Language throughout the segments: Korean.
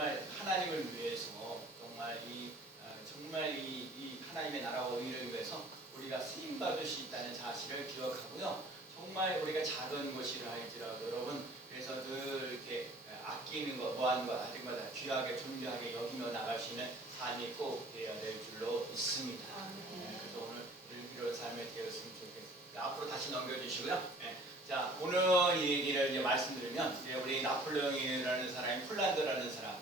정말 하나님을 위해서 정말 이 하나님의 나라와 의를 위해서 우리가 쓰임 받을 수 있다는 사실을 기억하고요. 정말 우리가 작은 것이라 할지라도 여러분 그래서 늘 이렇게 아끼는 것, 모아는 것 아직마다 귀하게 존귀하게 여기며 나갈 수 있는 삶이 꼭 되어야 될 줄로 믿습니다. 그래서 오늘 이런 삶이 되었으면 좋겠습니다. 앞으로 다시 넘겨주시고요. 자, 오늘 이 얘기를 이제 말씀드리면 이제 우리 나폴레옹이라는 사람이 폴란드라는 사람,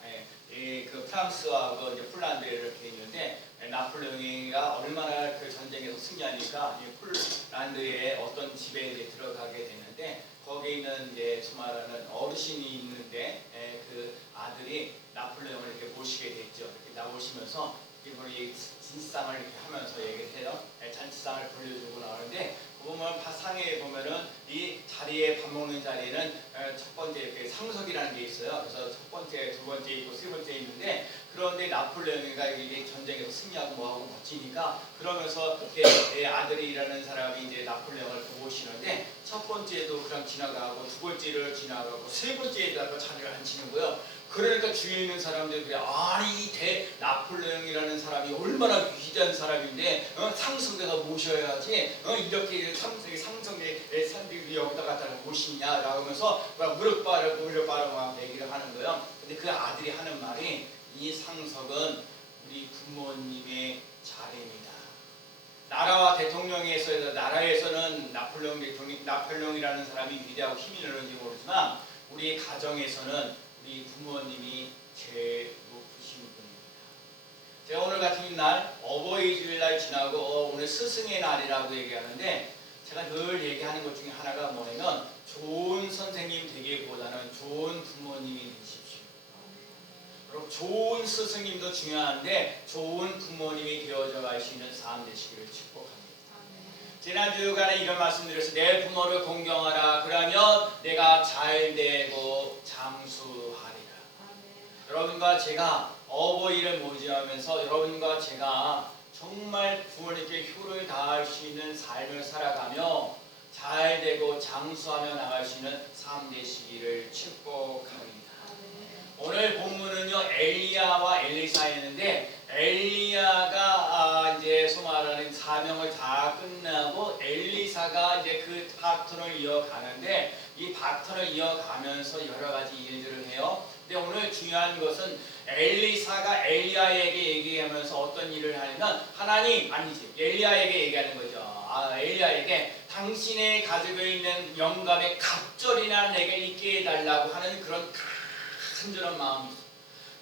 그 프랑스와 이제 폴란드 이렇게 있는데 나폴레옹이가 얼마나 그 전쟁에서 승리하니까 폴란드의 어떤 집에 이제 들어가게 되는데 거기에 있는 이제 수많은 어르신이 있는데 그 아들이 나폴레옹을 이렇게 모시게 됐죠. 이렇게 나오시면서 우리 진상을 이렇게 하면서 얘기를 해요. 잔치상을 돌려주고 나오는데 그 보면 상에 보면은 이 자리에 밥 먹는 자리에는 첫 번째 이렇게 상석이라는 게 있어요. 그래서 첫 번째, 두 번째 있고 세 번째 있는데 그런데 나폴레옹이가 이게 전쟁에서 승리하고 뭐하고 멋지니까 그러면서 내 아들이라는 사람이 이제 나폴레옹을 보시는데 첫 번째도 그냥 지나가고 두 번째를 지나가고 세 번째에다가 자리를 앉히는 거예요. 그러니까 주위에 있는 사람들이 그래, 아니 이 나폴레옹이라는 사람이 얼마나 위대한 사람인데 상석에다 모셔야지 이렇게 상석에 산들이 여기다 갖다 모시냐라고 하면서 무릎 바르고 막 얘기를 하는 거예요. 근데 그 아들이 하는 말이 이 상석은 우리 부모님의 자리입니다. 나라와 대통령에서 나라에서는 나폴레옹이라는 사람이 위대하고 힘이 있는지 모르지만 우리 가정에서는 우리 부모님이 제일 높으신 분입니다. 제가 오늘 같은 날 어버이 주일날 지나고 오늘 스승의 날이라고 얘기하는데 제가 늘 얘기하는 것 중에 하나가 뭐냐면 좋은 선생님 되기보다는 좋은 부모님이 되십시오. 여러분 좋은 스승님도 중요한데 좋은 부모님이 되어져 갈 수 있는 삶 되시기를 축복합니다. 지난주간에 이런 말씀드렸어요. 내 부모를 공경하라. 그러면 내가 잘되고 장수하리라. 여러분과 제가 어버이를 모집하면서 여러분과 제가 정말 부모님께 효를 다할 수 있는 삶을 살아가며 잘되고 장수하며 나갈 수 있는 삶 되시기를 축복합니다. 오늘 본문은요 엘리야와 엘리사였는데 엘리야가 이제 소말하는 사명을 다 끝나고 엘리사가 이제 그 바톤을 이어가는데 이 바톤을 이어가면서 여러 가지 일들을 해요. 근데 오늘 중요한 것은 엘리사가 엘리야에게 얘기하면서 어떤 일을 하냐면 하나님 아니지 엘리야에게 얘기하는 거죠. 엘리야에게 당신의 가지고 있는 영감의 갑절이나 내게 있게 해달라고 하는 그런 간절한 마음이 있어요.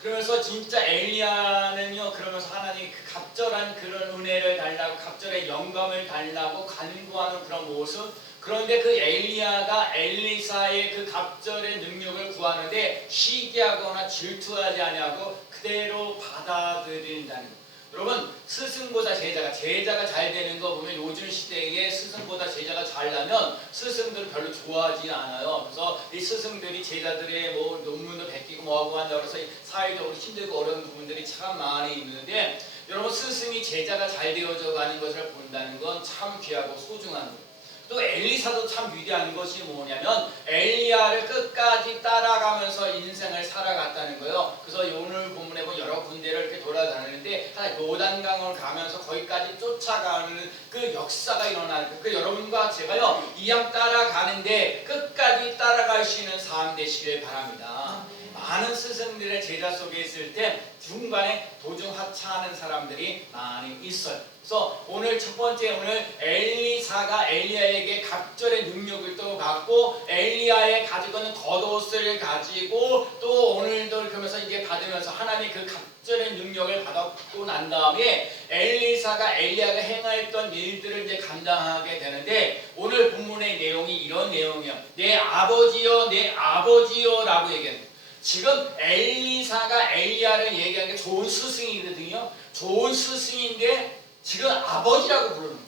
그러면서 진짜 엘리야는요 그러면서 하나님 그 갑절한 그런 은혜를 달라고 갑절의 영감을 달라고 간구하는 그런 모습. 그런데 그 엘리야가 엘리사의 그 갑절의 능력을 구하는데 시기하거나 질투하지 아니하고 그대로 받아들인다는 것. 여러분 스승보다 제자가 잘 되는 거 보면 요즘 시대에 스승보다 제자가 잘나면 스승들 별로 좋아하지 않아요. 그래서 이 스승들이 제자들의 뭐 논문도 베끼고 뭐하고 한다고 해서 사회적으로 힘들고 어려운 부분들이 참 많이 있는데 여러분 스승이 제자가 잘 되어져 가는 것을 본다는 건 참 귀하고 소중한 거예요. 또 엘리사도 참 위대한 것이 뭐냐면 엘리야를 끝까지 따라가면서 인생을 살아갔다는 거예요. 그래서 오늘 본문에 보면 여러 군데를 이렇게 돌아다니는데 요단강을 가면서 거기까지 쫓아가는 그 역사가 일어나는 거예요. 그 여러분과 제가요 이 양 따라가는데 끝까지 따라갈 수 있는 삶 되시길 바랍니다. 많은 스승들의 제자 속에 있을 때 중간에 도중 하차하는 사람들이 많이 있어요. 그래서 오늘 첫 번째 오늘 엘리사가 엘리야에게 갑절의 능력을 또 갖고 엘리야의 가지고 있는 겉옷을 가지고 또 오늘도 그러면서 이게 받으면서 하나님의 그 갑절의 능력을 받았고 난 다음에 엘리사가 엘리야가 행하였던 일들을 이제 감당하게 되는데 오늘 본문의 내용이 이런 내용이에요. 내 아버지여 내 아버지여 라고 얘기합니다. 지금 엘리사가 엘리야를 얘기하는 게 좋은 스승이거든요. 좋은 스승인데 지금 아버지라고 부르는 거예요.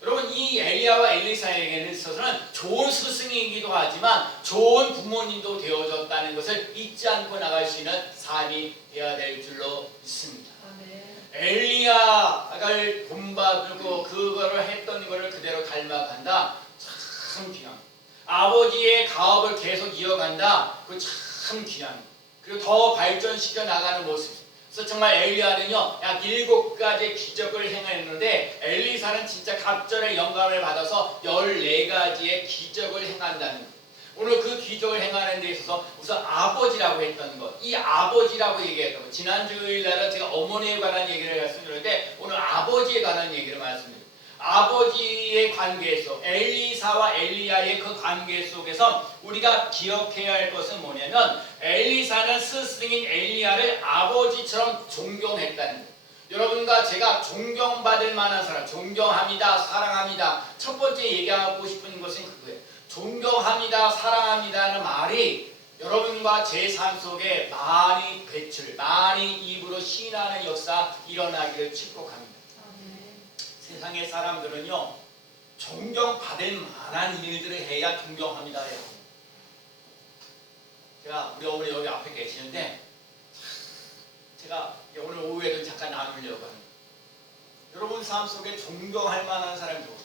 여러분 이 엘리야와 엘리사에게 있어서는 좋은 스승이기도 하지만 좋은 부모님도 되어졌다는 것을 잊지 않고 나갈 수 있는 삶이 되어야 될 줄로 믿습니다. 엘리야를 본받고 그거를 했던 거를 그대로 닮아간다. 참 귀한. 아버지의 가업을 계속 이어간다. 그 참 귀한. 그리고 더 발전시켜 나가는 모습. 그래서 정말 엘리야는요 약 7가지의 기적을 행했는데 엘리사는 진짜 갑절의 영감을 받아서 14가지의 기적을 행한다는 것. 오늘 그 기적을 행하는 데 있어서 우선 아버지라고 했던 것, 이 아버지라고 얘기했던 것. 지난 주일날은 제가 어머니에 관한 얘기를 말씀드렸는데 오늘 아버지에 관한 얘기를 말씀드립니다. 아버지의 관계 속, 엘리사와 엘리야의 그 관계 속에서 우리가 기억해야 할 것은 뭐냐면 엘리사는 스승인 엘리야를 아버지처럼 존경했다는 거예요. 여러분과 제가 존경받을 만한 사람, 존경합니다, 사랑합니다. 첫 번째 얘기하고 싶은 것은 그거예요. 존경합니다, 사랑합니다는 말이 여러분과 제 삶 속에 많이 배출, 많이 입으로 시인하는 역사 일어나기를 축복합니다. 세상의 사람들은요 존경받을 만한 일들을 해야 존경합니다 해요. 제가 우리 어머니 여기 앞에 계시는데 제가 오늘 오후에도 잠깐 나누려고 합니다. 여러분 삶 속에 존경할 만한 사람이 누구?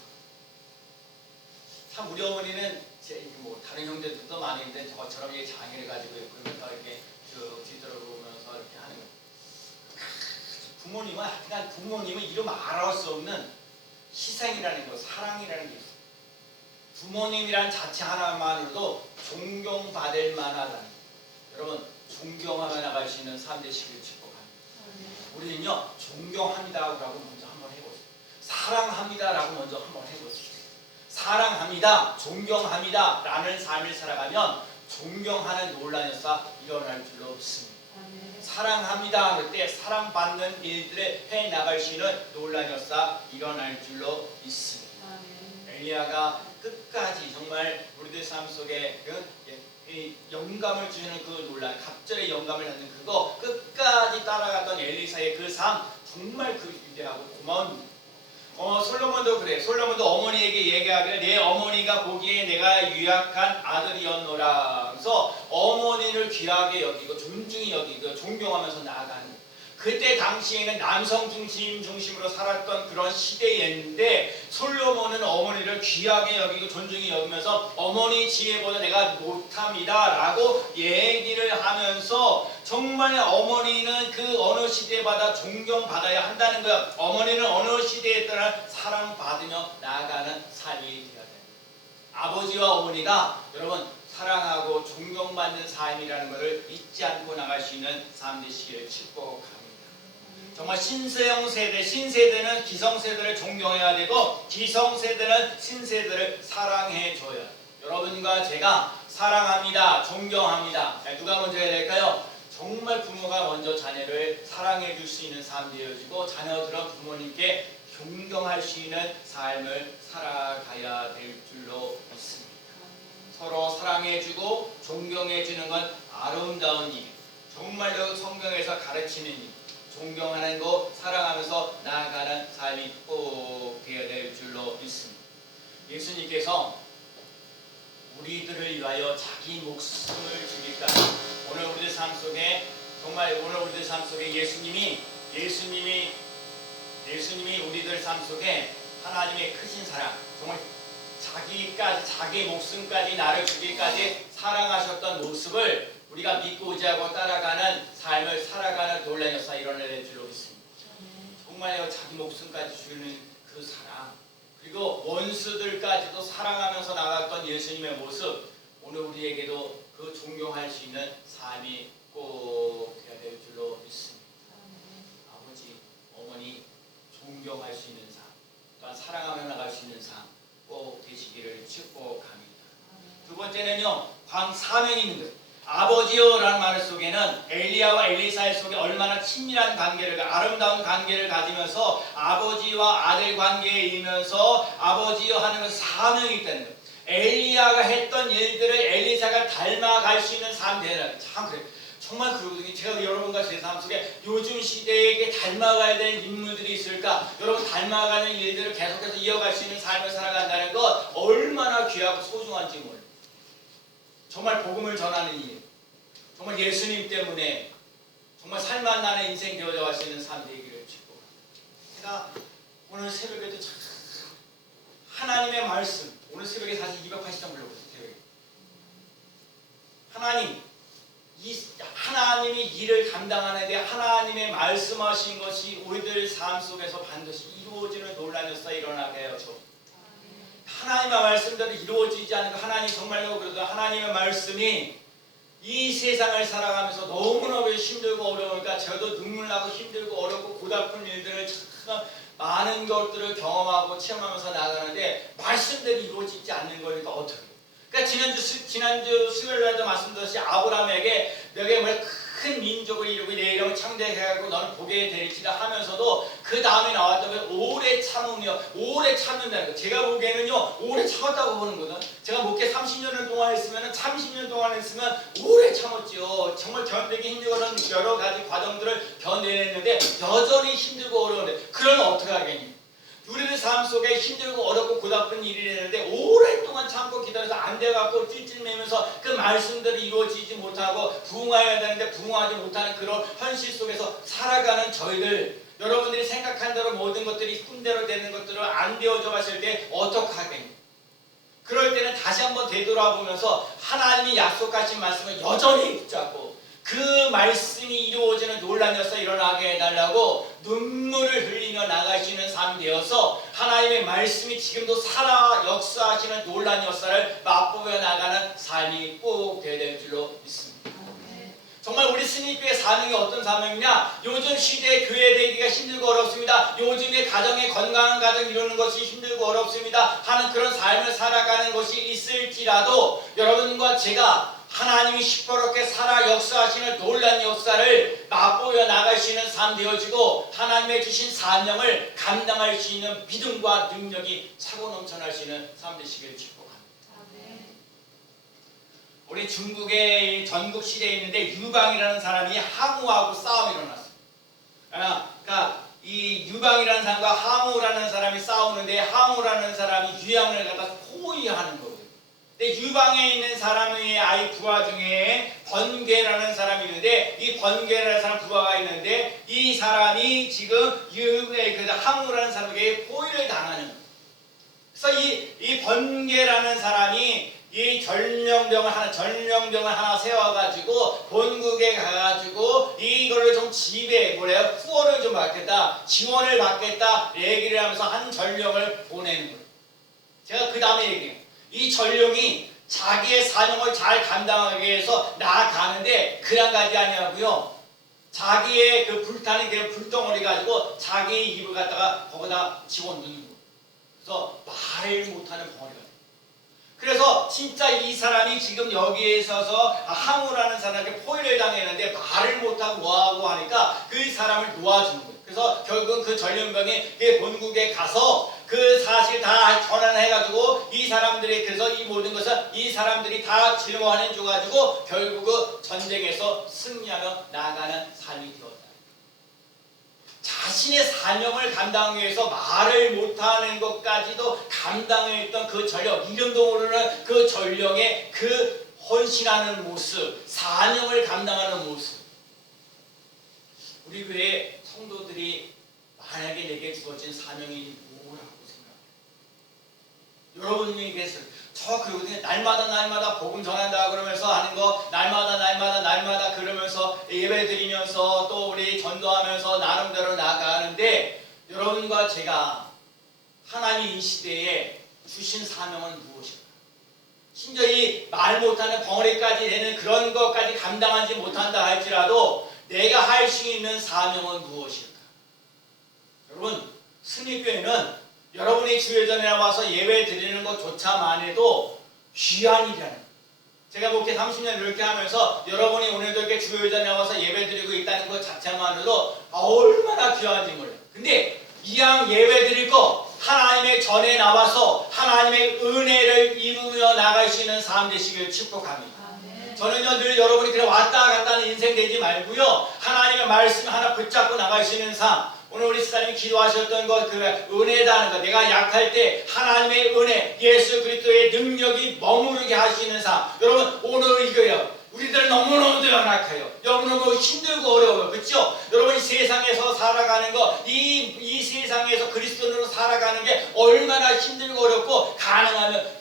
참 우리 어머니는 뭐 다른 형제들도 많이 있는데 저처럼 장애를 가지고 그러면서 이렇게 뒤돌아보면서 이렇게 하는 거예요. 부모님은 하여간 부모님은 이름 말할 수 없는 희생이라는 것, 사랑이라는 게 있어요. 부모님이란 자체 하나만으로도 존경받을 만하다는 것. 여러분 존경하며 나갈 수 있는 삶 되시길 축복합니다. 우리는요 존경합니다라고 먼저 한번 해보세요. 사랑합니다라고 먼저 한번 해보세요. 사랑합니다, 존경합니다 라는 삶을 살아가면 존경하는 놀라운 역사 일어날 줄로 믿습니다. 사랑합니다 할 때 사랑받는 일들을 해나갈 수 있는 놀라운 역사 일어날 줄로 믿습니다. 엘리야가 끝까지 정말 우리들 삶 속에 영감을 주는 그 놀라운 갑절의 영감을 받는 그거 끝까지 따라갔던 엘리사의 그 삶 정말 그 위대하고 고마운 솔로몬도 그래. 솔로몬도 어머니에게 얘기하기를 내 어머니가 보기에 내가 유약한 아들이었노라. 그래서 어머니를 귀하게 여기고 존중히 여기고 존경하면서 나아가는. 그때 당시에는 남성 중심으로 살았던 그런 시대였는데 솔로몬은 어머니를 귀하게 여기고 존중히 여기면서 어머니 지혜보다 내가 못합니다 라고 얘기를 하면서 정말 어머니는 그 어느 시대마다 존경받아야 한다는 거야. 어머니는 어느 시대에 따라 사랑받으며 나아가는 삶이 되어야 됩니다. 아버지와 어머니가 여러분 사랑하고 존경받는 삶이라는 것을 잊지 않고 나갈 수 있는 삶 되시기를 축복합니다. 정말 신세대는 기성세대를 존경해야 되고 기성세대는 신세대를 사랑해줘야 돼요. 여러분과 제가 사랑합니다, 존경합니다. 누가 먼저 해야 될까요? 정말 부모가 먼저 자녀를 사랑해 줄 수 있는 삶 되어지고 자녀들은 부모님께 존경할 수 있는 삶을 살아가야 될 줄로 믿습니다. 서로 사랑해주고 존경해주는 건 아름다운 일, 정말로 성경에서 가르치는 일, 존경하는 것, 사랑하면서 나아가는 삶이 꼭 되어야 될 줄로 믿습니다. 예수님께서 우리들을 위하여 자기 목숨을 주기까지 오늘 우리들 삶 속에 정말 오늘 우리들 삶 속에 예수님이 우리들 삶 속에 하나님의 크신 사랑 정말 자기 목숨까지 나를 주기까지 사랑하셨던 모습을 우리가 믿고 의지하고 따라가는 삶을 살아가는 놀라운 역사 일어날 줄로 믿습니다. 정말요 자기 목숨까지 주는 그 사랑 그리고 원수들까지도 사랑하면서 나갔던 예수님의 모습 오늘 우리에게도 그 존경할 수 있는 삶이 꼭 되어야 될 줄로 믿습니다. 아버지, 어머니 존경할 수 있는 삶 또한 사랑하며 나갈 수 있는 삶 꼭 되시기를 축복합니다. 두 번째는요 사명이 있는 거예요. 아버지요라는 말 속에는 엘리야와 엘리사의 속에 얼마나 친밀한 관계를 아름다운 관계를 가지면서 아버지와 아들 관계에 있면서 아버지요 하는 사명이 있다는 거예요. 엘리야가 했던 일들을 엘리사가 닮아갈 수 있는 삶 되는 참 그래요. 정말 그러거든요. 제가 여러분과 제 삶 속에 요즘 시대에게 닮아가야 되는 인물들이 있을까? 여러분 닮아가는 일들을 계속해서 이어갈 수 있는 삶을 살아간다는 것 얼마나 귀하고 소중한지 몰라요. 정말 복음을 전하는 일, 정말 예수님 때문에 정말 살만나는 인생 되어져 갈 수 있는 삶 되기를 축복합니다. 제가 오늘 새벽에도 참 하나님의 말씀, 오늘 새벽에 사실 280장 불렀거든요. 하나님 하나님이 일을 감당하는데 하나님의 말씀하신 것이 우리들 삶 속에서 반드시 이루어지는 놀라운 역사가 일어나게 해요. 하나님의 말씀대로 이루어지지 않는 거, 하나님 정말로 그래도 하나님의 말씀이 이 세상을 살아가면서 너무나 힘들고 어려우니까 저도 눈물 나고 힘들고 어렵고 고달픈 일들을 참 많은 것들을 경험하고 체험하면서 나가는데 말씀대로 이루어지지 않는 거니까 어떻게? 그러니까 지난주 수요일 날도 말씀드렸듯이 아브라함에게 너게 큰 민족을 이루고 내 이름을 창대해가지고 너는 보게 되리라 하면서도 그 다음에 나왔던 오래 참으며 오래 참는다는 거. 제가 보기에는요 오래 참았다고 보는 거든. 제가 목회 30년을 동안 했으면 30년 동안 했으면 오래 참았죠. 정말 견디기 힘들고는 여러 가지 과정들을 견뎌냈는데 여전히 힘들고 어려운데 그러면 어떻게 하겠니? 우리들 삶 속에 힘들고 어렵고 고달픈 일이 되는데 오랫동안 참고 기다려서 안 돼갖고 찔찔매면서 그 말씀들이 이루어지지 못하고 부응해야 되는데 부응하지 못하는 그런 현실 속에서 살아가는 저희들, 여러분들이 생각한 대로 모든 것들이 꿈대로 되는 것들을 안 되어져 갔을 때 어떡하겠니? 그럴 때는 다시 한번 되돌아보면서 하나님이 약속하신 말씀을 여전히 붙잡고 그 말씀이 이루어지는 놀라운 역사 일어나게 해달라고 눈물을 흘리며 나가시는 삶이 되어서 하나님의 말씀이 지금도 살아 역사하시는 놀라운 역사를 맛보며 나가는 삶이 꼭 되어야 될 줄로 믿습니다. 정말 우리 스님교회 사명이 어떤 사명이냐? 요즘 시대에 교회 되기가 힘들고 어렵습니다. 요즘에 가정의 건강한 가정 이루는 것이 힘들고 어렵습니다 하는 그런 삶을 살아가는 것이 있을지라도 여러분과 제가 하나님이 시퍼렇게 살아 역사하시는 놀라운 역사를 맛보여 나가시는 삶 되어지고 하나님의 주신 사명을 감당할 수 있는 믿음과 능력이 차고 넘쳐나시는 삶 되시기를 축복합니다. 우리 중국의 전국 시대에 있는데 유방이라는 사람이 항우하고 싸움이 일어났어요. 그러니까 이 유방이라는 사람과 항우라는 사람이 싸우는데 항우라는 사람이 유양을 갖다 포위하는 거예요. 근데 유방에 있는 사람의 아이 부하 중에 번개라는 사람이 있는데 이 번개라는 사람 부하가 있는데 이 사람이 지금 항우라는 사람에게 포위를 당하는 거예요. 그래서 이 번개라는 사람이 이 전령병을 하나 세워가지고 본국에 가가지고 이거를 좀 집에 후원을 좀 받겠다, 지원을 받겠다 얘기를 하면서 한 전령을 보내는 거예요. 제가 그 다음에 얘기해요. 이 전령이 자기의 사명을 잘 감당하기 위해서 나아가는데 그냥 가지 아니하고요. 자기의 그 불타는 그 불덩어리 가지고 자기 입을 갖다가 거기다 집어넣는 거예요. 그래서 말을 못하는 벙어리가 돼요. 그래서 진짜 이 사람이 지금 여기에 있어서 항우라는 사람에게 포위를 당했는데 말을 못하고 뭐하고 하니까 그 사람을 놓아주는 거예요. 그래서 결국은 그 전령병이 그 본국에 가서 그 사실 다 전환해가지고 이 사람들이 그래서 이 모든 것을 이 사람들이 다 증오하는 줘가지고 결국 그 전쟁에서 승리하며 나아가는 삶이 되었다. 자신의 사명을 감당하기 위해서 말을 못하는 것까지도 감당했던 그 전령, 이름도 모르는 그 전령의 그 헌신하는 모습, 사명을 감당하는 모습. 우리 교회 성도들이 만약에 내게 주어진 사명이 뭐라고 생각해요? 여러분에게서 그러거든요. 날마다 복음 전한다 그러면서 하는 거, 날마다 그러면서 예배 드리면서 또 우리 전도하면서 나름대로 나아가는데 여러분과 제가 하나님 이 시대에 주신 사명은 무엇일까? 심지어 이 말 못하는 벙어리까지 되는 그런 것까지 감당하지 못한다 할지라도 내가 할 수 있는 사명은 무엇일까? 여러분, 승리교회는 여러분이 주일전에 와서 예배 드리는 것조차만 해도 귀한 일이라는 거예요. 제가 목회 30년 이렇게 하면서 여러분이 오늘도 이렇게 주일전에 와서 예배 드리고 있다는 것 자체만으로도 얼마나 귀한지 몰라요. 근데 이왕 예배 드릴 거 하나님의 전에 나와서 하나님의 은혜를 입으며 나가시는 삶 되시길 축복합니다. 저는요 늘 여러분이 그냥 왔다 갔다 하는 인생 되지 말고요. 하나님의 말씀 하나 붙잡고 나가시는 삶. 오늘 우리 시사님이 기도하셨던 것, 그 은혜다는 것, 내가 약할 때 하나님의 은혜, 예수 그리스도의 능력이 머무르게 하시는 삶. 여러분 오늘 이거예요. 우리들은 너무너무 연약해요. 너무너무 힘들고 어려워요. 그렇죠? 여러분 이 세상에서 살아가는 거, 이 세상에서 그리스도인으로 살아가는 게 얼마나 힘들고 어렵고 가능하면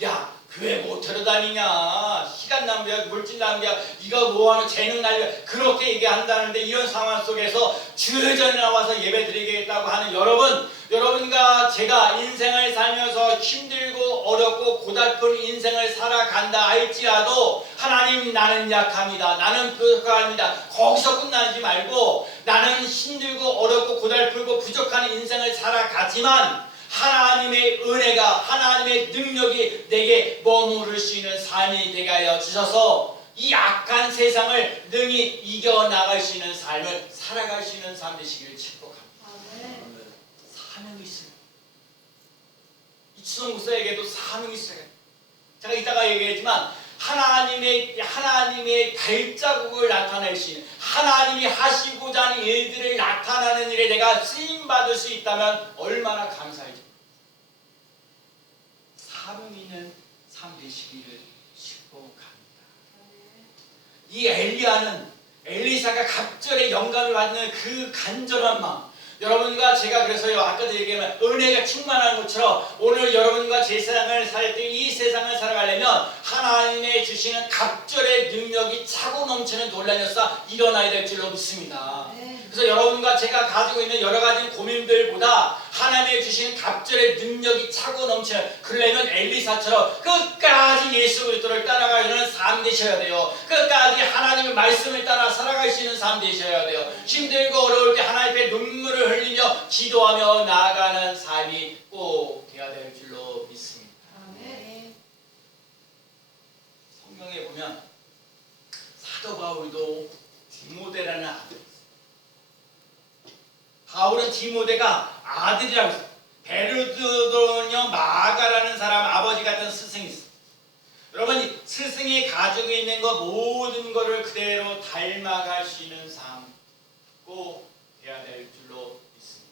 교회 못 데려다니냐, 시간 낭비야, 물질 낭비야, 이거 뭐하는 재능 낭비야, 그렇게 얘기한다는데, 이런 상황 속에서 주의 전에 나와서 예배 드리겠다고 하는 여러분과 제가 인생을 살면서 힘들고 어렵고 고달픈 인생을 살아간다 할지라도, 하나님 나는 약합니다, 나는 부족합니다, 거기서 끝나지 말고 나는 힘들고 어렵고 고달프고 부족한 인생을 살아가지만 하나님의 은혜가, 하나님의 능력이 내게 머무를 수 있는 삶이 되게 하여 주셔서 이 악한 세상을 능히 이겨나갈 수 있는 삶을 살아갈 수 있는 삶 되시기를 축복합니다. 사명이 있습니다. 이치성 목사에게도 사명이 있어요. 제가 이따가 얘기했지만 하나님의 발자국을 나타낼 수 있는, 하나님이 하시고자 하는 일들을 나타나는 일에 내가 쓰임받을 수 있다면 얼마나 감사하죠. 사명 있는 삶 되시기를 축복합니다. 이 엘리사가 갑절에 영감을 받는 그 간절한 마음, 여러분과 제가 그래서요, 아까도 얘기한 은혜가 충만한 것처럼 오늘 여러분과 제 세상을 살 때, 이 세상을 살아가려면 하나님의 주시는 갑절의 능력이 차고 넘치는 논란 역사 일어나야 될 줄로 믿습니다. 그래서 여러분과 제가 가지고 있는 여러 가지 고민들보다 하나님의 주시는 갑절의 능력이 차고 넘치는, 그러려면 엘리사처럼 끝까지 예수 그리스도를 따라가시는 삶 되셔야 돼요. 끝까지 하나님의 말씀을 따라 살아갈 수 있는 삶 되셔야 돼요. 힘들고 어려울 때 하나님 앞에 눈물을 흘리며 기도하며 나아가는 삶이 꼭 되어야 될 줄로 믿습니다. 성경에 보면 사도 바울도 디모데라는 아들, 바울은 디모데가 아들이라고 했어요. 베르드도녀 마가라는 사람 아버지 같은 스승이 있어요. 여러분, 스승이 가지고 있는 것 모든 것을 그대로 닮아갈 수 있는 삶 꼭 돼야 될 줄로 믿습니다.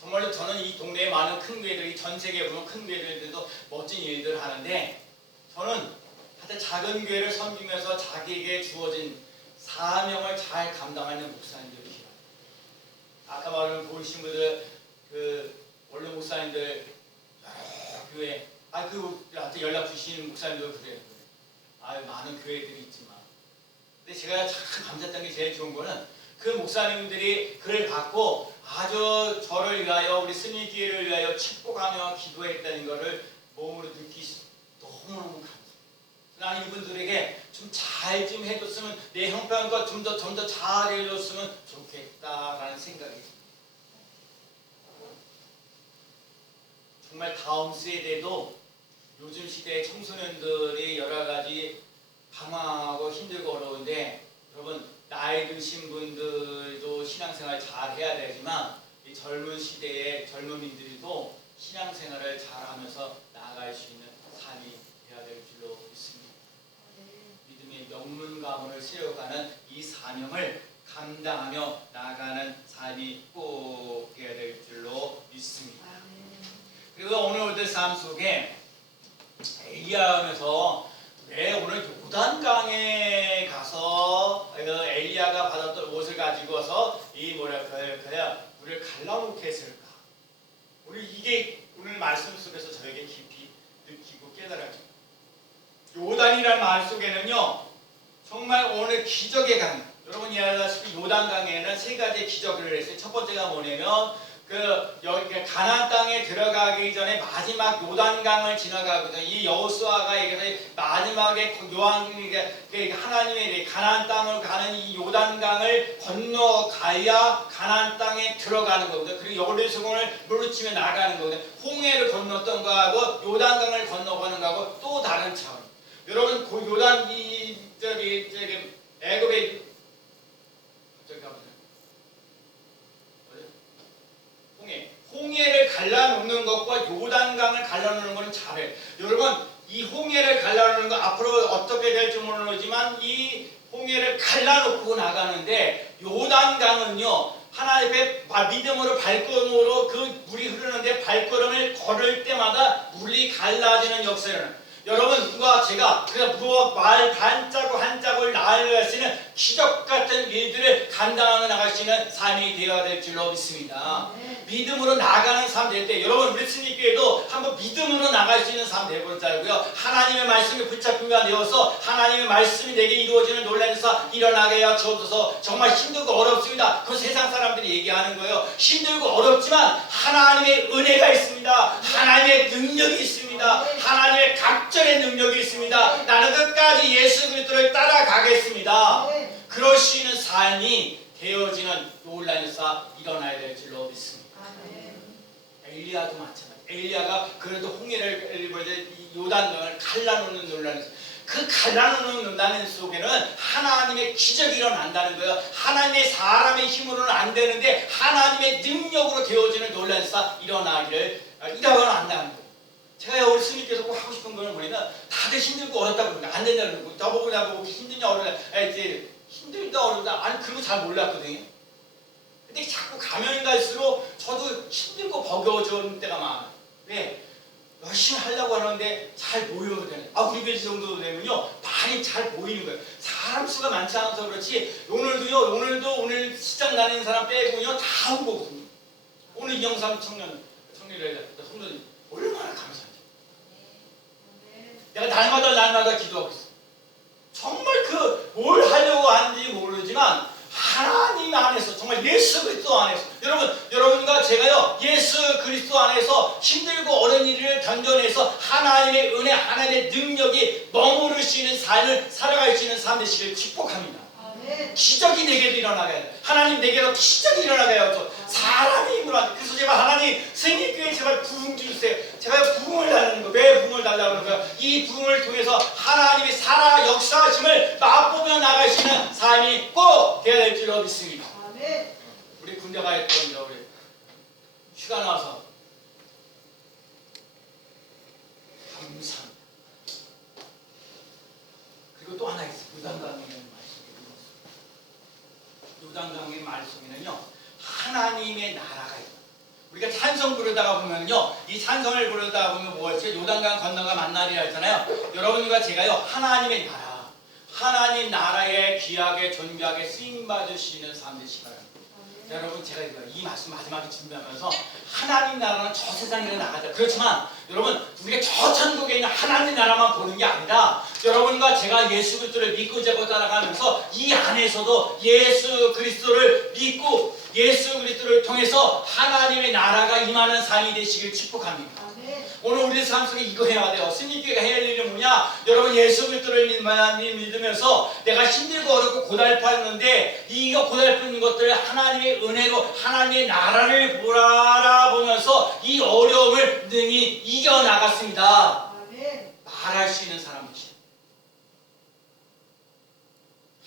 정말로 저는 이 동네에 많은 큰 교회들이, 전 세계에 보면 큰 교회들도 멋진 일들을 하는데, 저는 하여튼 작은 교회를 섬기면서 자기에게 주어진 사명을 잘 감당하는 목사님들이 필요해요. 아까 말한 보이신 분들, 원래 목사님들 여러 교회, 나한테 연락 주시는 목사님도 그래요. 많은 교회들이 있지만, 근데 제가 참 감사했던 게, 제일 좋은 거는 그 목사님들이 그를 받고 아주 저를 위하여, 우리 스님 기회를 위하여 축복하며 기도했다는 것을 몸으로 느끼시, 너무너무 감사해요. 나는 이분들에게 좀 잘 좀 해줬으면, 내 형편과 좀 더 잘해줬으면 좋겠다라는 생각이 듭니다. 정말 다음 세대도 요즘 시대의 청소년들이 여러 가지 방황하고 힘들고 어려운데, 여러분 나이 드신 분들도 신앙생활 잘 해야 되지만, 이 젊은 시대의 젊은이들도 신앙생활을 잘 하면서 나아갈 수 있는 삶이 되어야 될 줄로 믿습니다. 믿음의 명문 가문을 세워가는 이 사명을 감당하며 나아가는 삶이 꼭 되어야 될 줄로 믿습니다. 그리고 오늘 삶 속에 엘리야하면서 왜 오늘 요단강에 가서 엘리야가 받았던 옷을 가지고 와서 우리를 갈라놓게 했을까? 우리 이게 오늘 말씀 속에서 저에게 깊이 느끼고 깨달아집니다. 요단이라는 말 속에는요, 정말 오늘 기적의 강, 여러분이 아시다시피 요단강에는 세 가지 기적을 했어요. 첫 번째가 뭐냐면, 여기 가나안 땅에 들어가기 전에 마지막 요단강을 지나가기 전에, 이 여호수아가 얘기해서 마지막에 하나님의 가나안 땅을 가는 이 요단강을 건너가야 가나안 땅에 들어가는 거거든요. 그리고 여리고성을 물리치며 나가는 거거든요. 홍해를 건넜던 거하고 요단강을 건너가는 거하고 또 다른 차원. 여러분, 그 요단 애굽의 홍해를 갈라놓는 것과 요단강을 갈라놓는 것은 잘해요. 여러분, 이 홍해를 갈라놓는 것 앞으로 어떻게 될지 모르지만 이 홍해를 갈라놓고 나가는데, 요단강은요, 하나님 앞에 믿음으로 발걸음으로 그 물이 흐르는데 발걸음을 걸을 때마다 물이 갈라지는 역사를, 여러분과 제가 그 말 반자국 한 자국을 나아갈 수 있는 기적 같은 일들을 감당하며 나갈 수 있는 삶이 되어야 될 줄로 믿습니다. 믿음으로 나가는 삶 될 때 여러분 우리 스님교회도 한번 믿음으로 나갈 수 있는 삶 되어보자고요. 하나님의 말씀이 붙잡히가 되어서 하나님의 말씀이 내게 이루어지는 놀라운 사 일어나게 하여 주옵소서. 정말 힘들고 어렵습니다. 그 세상 사람들이 얘기하는 거예요. 힘들고 어렵지만 하나님의 은혜가 있습니다. 하나님의 능력이 있습니다. 하나님의 각절의 능력이 있습니다. 나는 끝까지 예수 그리스도를 따라가겠습니다. 그럴 수 있는 삶이 되어지는 놀라운 사 일어나야 될 줄로 믿습니다. 엘리야도 마찬가지. 엘리야가 그래도 홍해를 요단강을 갈라놓는 논란, 그 갈라놓는 논란 속에는 하나님의 기적이 일어난다는 거예요. 하나님의 사람의 힘으로는 안 되는데 하나님의 능력으로 되어지는 논란사 일어나기를 일어난다는 거예요. 제가 우리 스님께서 꼭 하고 싶은 거는 뭐냐면 다들 힘들고 어렵다고 그러니까 안 된다는 거고 저보고 나보고 힘드냐 어렵냐 이제 힘들다 어렵다 아니 그런 거 잘 몰랐거든요. 근데 자꾸 가면 갈수록 저도 힘들고 버거워지는 때가 많아요. 왜? 열심히 하려고 하는데 잘 모여야 되네. 우리 배지 정도 되면요 많이 잘 모이는 거예요. 사람 수가 많지 않아서 그렇지 오늘도 오늘 시장 다니는 사람 빼고요 다 온 거거든요. 오늘 이영삼 청년을 성도님 얼마나 감사한지. 내가 날마다 기도하고 있어. 정말 뭘 하려고 하는지 모르지만 하나님 안에서 정말 예수 그리스도 안에서 여러분과 제가요 예수 그리스도 안에서 힘들고 어려운 일을 견뎌내서 하나님의 은혜 하나님의 능력이 머무를 수 있는 삶을 살아갈 수 있는 삶 되시길 축복합니다. 기적이 내게도 일어나게 해요. 하나님 내게도 기적이 일어나게 해요. 사람의 힘으로 하죠. 그래서 제발 하나님 스님교회 제발 부흥 주세요. 제가 부흥을 달라는 거. 왜 부흥을 달라고 그러는 거예요? 이 부흥을 통해서 하나님의 살아 역사하심을 맛보며 나갈 수 있는 삶이 꼭 되어야 될 줄로 믿습니다. 우리 군대 가 있던 우리 휴가 나와서 감사합니다. 그리고 또 하나 있어요. 요단강의 말씀에는요 하나님의 나라가 있어요. 우리가 찬송 부르다가 보면요 이 찬송을 부르다가 보면 뭐였죠? 요단강 건너가 만나리라 했잖아요. 여러분과 제가요 하나님의 나라 하나님 나라에 귀하게 존귀하게 쓰임받으시는 삶 되시기 바랍니다. 여러분 제가 이 말씀 마지막에 준비하면서 하나님 나라는 저 세상에 나가자. 그렇지만 여러분 우리가 저 천국에 있는 하나님 나라만 보는 게 아니라 여러분과 제가 예수 그리스도를 믿고 자고 따라가면서 이 안에서도 예수 그리스도를 믿고 예수 그리스도를 통해서 하나님의 나라가 임하는 삶이 되시길 축복합니다. 오늘 우리 삶 속에 이거 해야 돼요. 스님교회가 해야 할 일은 뭐냐? 여러분 예수 그리스도를 믿으면서 내가 힘들고 어렵고 고달팠는데 이거 고달픈 것들을 하나님의 은혜로 하나님의 나라를 바라보면서 이 어려움을 능히 이겨나갔습니다. 말할 수 있는 사람이지.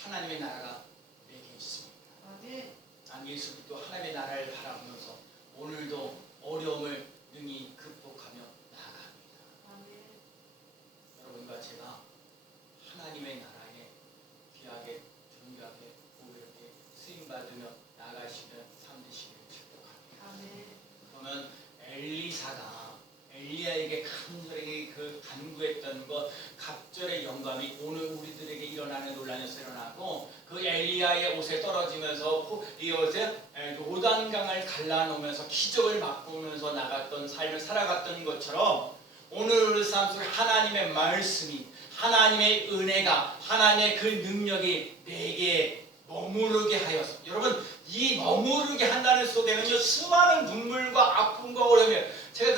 하나님의 나라가 내게 있습니다. 난 예수 그리스도 하나님의 나라를 바라보면서 오늘도 어려움을 능히 극복하며 나아갑니다. 여러분과 제가 하나님의 나라에 귀하게 존귀하게 고백하게 쓰임받으며 나아가시는 삶 되시기를 축복합니다. 그러면 엘리야에게 간절하게 그 간구했던 것 갑절의 영감이 오늘 우리들에게 일어나는 논란에서 일어나고 그 엘리야의 옷에 떨어지면서 요단강을 갈라놓으면서 기적을 맛보면서 나갔던 삶을 살아갔던 것처럼 오늘 우리 삶 속에 하나님의 말씀이 하나님의 은혜가 하나님의 그 능력이 내게 머무르게 하여서 여러분 이 머무르게 한다는 속에는요 수많은 눈물과 아픔과 어려움이 제가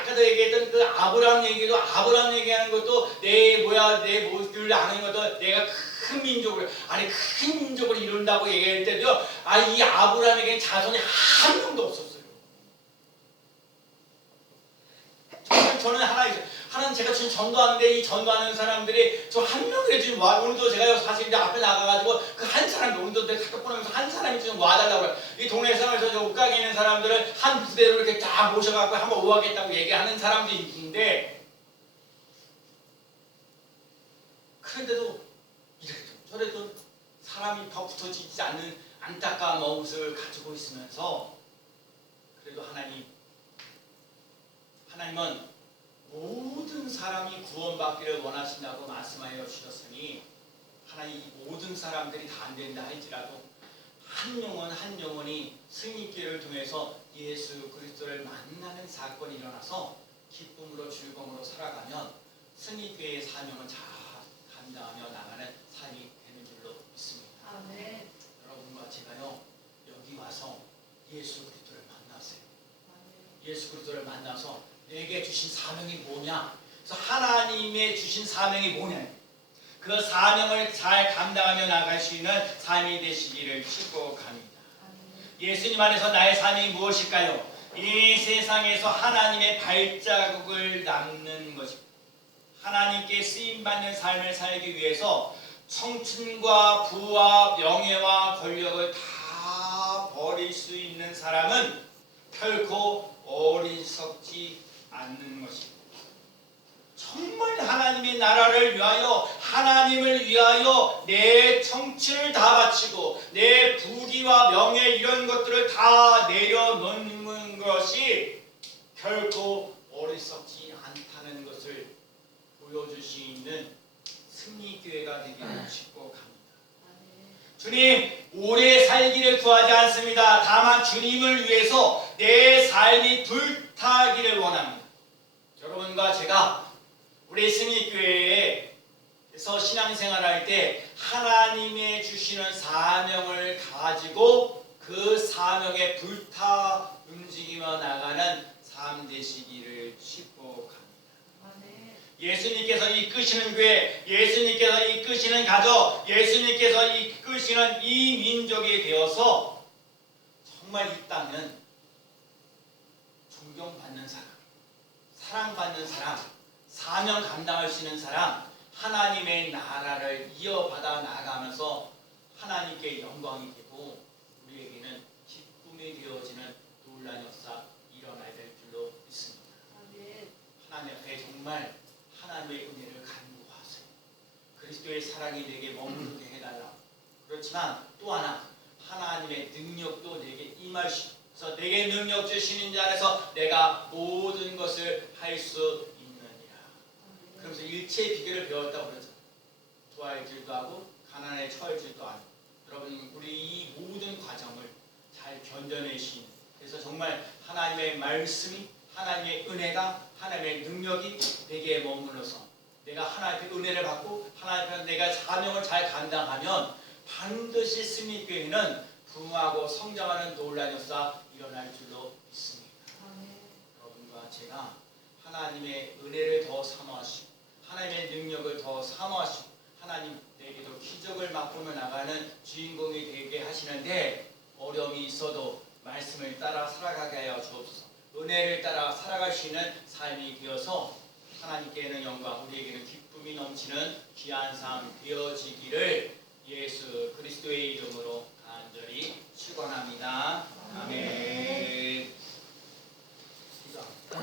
아까도 얘기했던 그 아브라함 얘기하는 것도 내 모습을 아는 것도 내가 큰 민족을 이룬다고 얘기할 때도요 이 아브라함에게는 자손이 한 명도 없었어요. 저는 하나는 제가 지금 전도하는데 이 전도하는 사람들이 저 한 명이 지금 오늘도 제가 사실 이제 앞에 나가가지고 그 한 사람이 오늘도 내가 카톡 보내면서 한 사람이 지금 와달라고 해요. 이 동네 생활에서 저 옷가게 있는 사람들을 한 부대로 이렇게 다 모셔갖고 한번 오하겠다고 얘기하는 사람도 있는데 그런데도 이래도 저래도 사람이 더 붙어지지 않는 안타까운 모습을 가지고 있으면서 그래도 하나님은 모든 사람이 구원받기를 원하신다고 말씀하여 주셨으니 하나님 이 모든 사람들이 다 안 된다 할지라도 한 영혼 한 영혼이 승리길을 통해서 예수 그리스도를 만나는 사건이 일어나서 기쁨으로 즐거움으로 살아가면 승리교회의 사명을 잘 감당하며 나가는 삶이 되는 줄로 믿습니다. 아멘. 여러분과 제가요 여기 와서 예수 그리스도를 만나세요. 예수 그리스도를 만나서 내게 주신 사명이 뭐냐? 그래서 하나님의 주신 사명이 뭐냐? 그 사명을 잘 감당하며 나갈 수 있는 삶이 되시기를 축복합니다. 예수님 안에서 나의 삶이 무엇일까요? 이 세상에서 하나님의 발자국을 남는 것입니다. 하나님께 쓰임받는 삶을 살기 위해서 청춘과 부와 명예와 권력을 다 버릴 수 있는 사람은 결코 어리석지 않는 것입니다. 정말 하나님의 나라를 위하여 하나님을 위하여 내 청춘을 다 바치고 내 부귀와 명예 이런 것들을 다 내려놓는 것이 결코 어리석지 않다는 것을 보여줄 수 있는 승리교회가 되기를 축복합니다. 주님, 오래 살기를 구하지 않습니다. 다만 주님을 위해서 내 삶이 불타기를 원합니다. 여러분과 제가 우리 승리교회에서 신앙생활할 때 하나님의 주시는 사명을 가지고 그 사명에 불타 움직이며 나가는 삶 되시기를 축복합니다. 예수님께서 이끄시는 교회, 예수님께서 이끄시는 가족, 예수님께서 이끄시는 이 민족이 되어서 정말 이 땅은 존경받는 사람, 사랑받는 사람, 사명 감당할 수 있는 사람, 하나님의 나라를 이어받아 나가면서 하나님께 영광이 되고 우리에게는 기쁨이 되어지는 놀라운 역사 일어나야 될 줄로 믿습니다. 하나님 앞에 정말 하나님의 은혜를 간구하세요. 그리스도의 사랑이 내게 머무르게 해달라. 그렇지만 또 하나 하나님의 능력도 내게 임하셔서 내게 능력 주시는 자 안에서 내가 모든 것을 할 수 그러면서 일체의 비결을 배웠다고 그러죠. 도와줄도 하고 가난에 처해줄도 하고 여러분 우리 이 모든 과정을 잘 견뎌내신 그래서 정말 하나님의 말씀이 하나님의 은혜가 하나님의 능력이 내게 머물러서 내가 하나님의 은혜를 받고 하나님의 내가 사명을 잘 감당하면 반드시 승리교회는 부흥하고 성장하는 놀라운 역사 일어날 줄로 믿습니다. 여러분과 제가 하나님의 은혜를 더 사모하시고 하나님의 능력을 더 사모하시고 하나님 내게도 기적을 맛보며 나가는 주인공이 되게 하시는데 어려움이 있어도 말씀을 따라 살아가게 하여 주옵소서. 은혜를 따라 살아갈 수 있는 삶이 되어서 하나님께는 영광 우리에게는 기쁨이 넘치는 귀한 삶 되어지기를 예수 그리스도의 이름으로